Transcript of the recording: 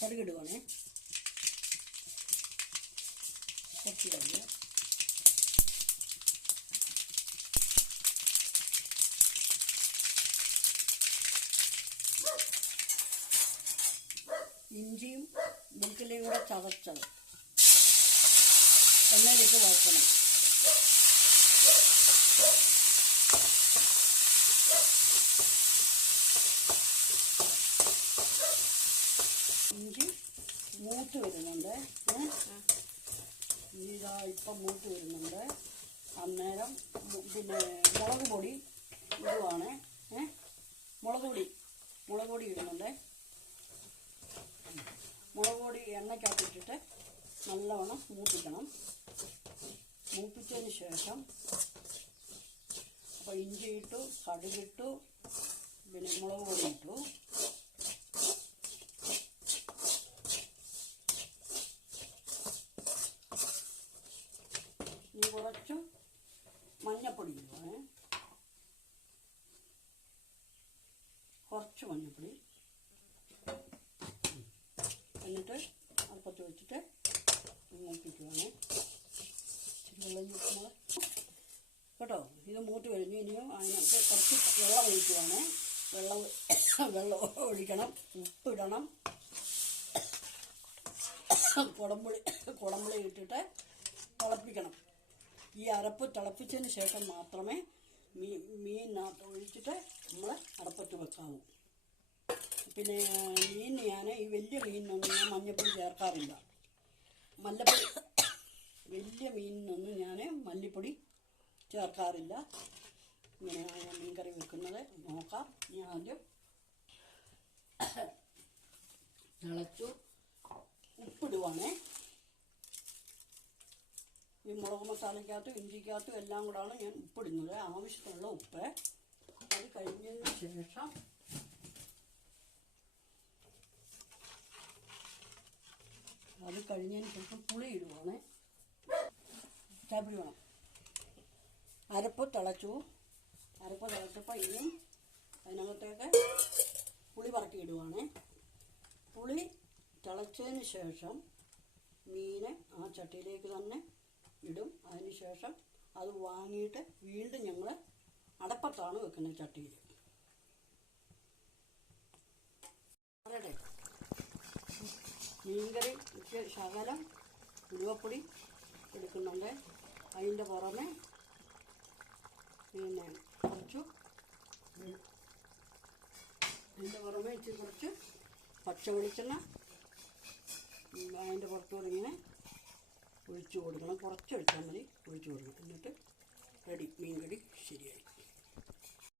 കടുകിടുവാണേ. കുറച്ച് കടുക്, ഇഞ്ചിയും വെളുത്തുള്ളിയും കൂടെ ചതച്ചത് എണ്ണയിലിട്ട് വഴറ്റണം. ഇഞ്ചി മൂത്ത് വരുന്നുണ്ട്. ഇതാ ഇപ്പം മൂത്ത് വരുന്നുണ്ട്. അന്നേരം പിന്നെ മുളക് പൊടി ഇടുവാണ്. മുളക് പൊടി ഇടുന്നുണ്ട്. മുളക് പൊടി എണ്ണയ്ക്കകത്തിട്ടിട്ട് നല്ലവണ്ണം മൂപ്പിക്കണം. മൂപ്പിച്ചതിന് ശേഷം അപ്പോൾ ഇഞ്ചി ഇട്ടു, കടുകിട്ടു, പിന്നെ മുളക് പൊടി ഇട്ടു. ഇനി കുറച്ച് മഞ്ഞപ്പൊടി ഇടുവാണ്. കുറച്ച് മഞ്ഞപ്പൊടി എന്നിട്ട് അടുപ്പത്ത് വെച്ചിട്ട് മൂപ്പിക്കുവാണ്. ഇച്ചിരി വെള്ളം ചൂടുമ്പോൾ കേട്ടോ. ഇത് മൂത്ത് കഴിഞ്ഞ് ഇനിയും അതിനകത്ത് കുറച്ച് വെള്ളം ഒഴിക്കുവാണ്. വെള്ളം ഒഴിക്കണം, ഉപ്പിടണം, കുടമ്പുളി ഇട്ടിട്ട് തിളപ്പിക്കണം. ഈ അരപ്പ് തിളപ്പിച്ചതിന് ശേഷം മാത്രമേ മീനിനകത്ത് ഒഴിച്ചിട്ട് നമ്മൾ അടുപ്പത്ത് വെക്കാവൂ. പിന്നെ മീനിന് ഞാൻ ഈ വലിയ മീനിനൊന്നും ഞാൻ മഞ്ഞപ്പൊടി ചേർക്കാറില്ല. വലിയ മീനിനൊന്നും ഞാൻ മല്ലിപ്പൊടി ചേർക്കാറില്ല. ഇങ്ങനെയാണ് ഞാൻ മീൻ കറി വെക്കുന്നത്. നോക്കാം. ഞാൻ ആദ്യം തിളച്ചു ഉപ്പിടുവാണേ. ഈ മുളക് മസാലയ്ക്കകത്തും ഇഞ്ചിക്കകത്തും എല്ലാം കൂടാണ് ഞാൻ ഉപ്പിടുന്നത്. ആവശ്യത്തിനുള്ള ഉപ്പ്. അത് കഴിഞ്ഞതിന് ശേഷം പുളി ഇടുവാണ്. ചാപ്പിടി വേണം. അരപ്പ് തിളച്ചപ്പോൾ ഇനിയും അതിനകത്തേക്ക് പുളി പറക്കി ഇടുവാണ്. പുളി തിളച്ചതിന് ശേഷം മീന് ആ ചട്ടിയിലേക്ക് തന്നെ ഇടും. അതിന് ശേഷം അത് വാങ്ങിയിട്ട് വീണ്ടും ഞങ്ങൾ അടപ്പത്താണ് വെക്കുന്നത്, ചട്ടിയിൽ. പറയട്ടെ, മീൻകറി ശകലം ഉലുവപ്പൊടി എടുക്കുന്നുണ്ട്. അതിൻ്റെ പുറമെ പിന്നെ കുറച്ച് പച്ച വെളിച്ചെണ്ണ അതിൻ്റെ പുറത്തുകൂടെ ഇങ്ങനെ ഒഴിച്ചു കൊടുക്കണം. കുറച്ച് ഒഴിച്ചാൽ മതി, ഒഴിച്ചു കൊടുക്കണം. എന്നിട്ട് റെഡി, മീൻ കറി ശരിയായി.